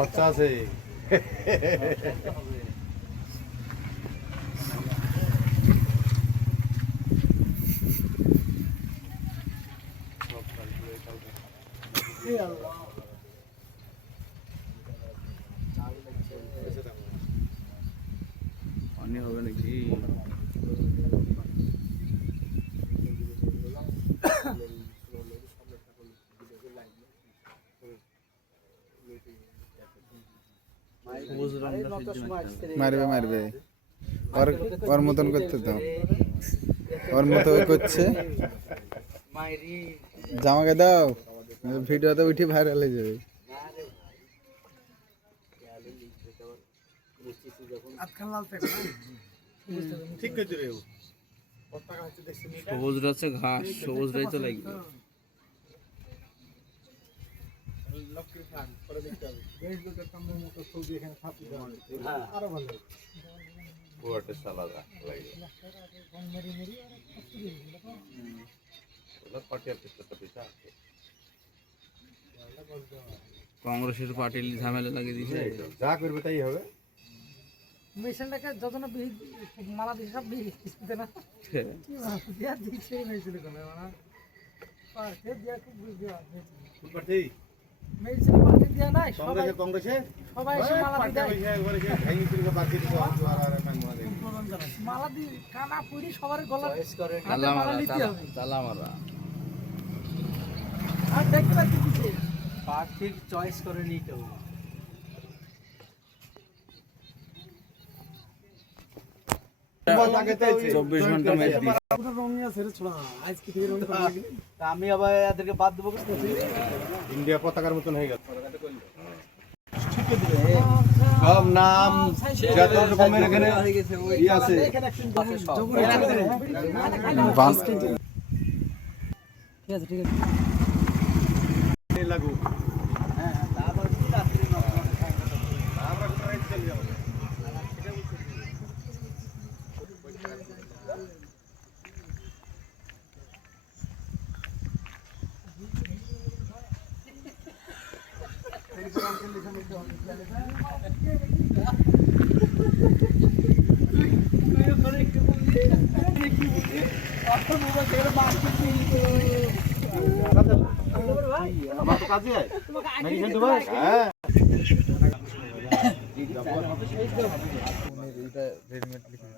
খরচা আছে। পানি হবে নাকি? মারবে মারবে ওর ওর মতন করতে তো ওর মতো করছে জামাকে দাও ভিডিওতে উঠে ভাইরাল হয়ে যাবে ঠিক করে দিবে সবুজ রয়েছে ঘাস, সবুজটাই তো লাগবে। পুরোটা সালাদা লাগে ওটা পাটিয়ার পিছটা পিছা কংগ্রেসের পার্টির ঝামেলা লাগিয়ে দিয়েছে। যা করবে তাই হবে। মেশিনটাকে যত না মালা দিয়ে সব দিতে না দিয়া দিচ্ছে মেশিন করে মানে পার্কে দিয়া খুব বুঝিয়া পাটি মেশিন পার্কে দিয়া নাই সবাই কংগ্রেসে সবাই এসে মালা দিয়ে দেয় একবারে ভাঙি করে বাকি দিতে আর মালা দি কানা পুরি সবার গলা তালা মালা মারা, নিতে হবে তালা মারা। আর দেখতে পাচ্ছি কিছু পার্থিব চয়েস করে নিতে হবে। চব্বিশ ঘন্টা ম্যাচ দিচ্ছে। তা আমি আবার এদেরকে বাদ দেবো ইন্ডিয়া পতাকার মতন হয়ে গেল। সব নাম যত রকমের এখানে ই আছে ঠিক আছে ঠিক আছে লাগু আমার তো কাজে আয় নাকি কিন্তু ভাই হ্যাঁ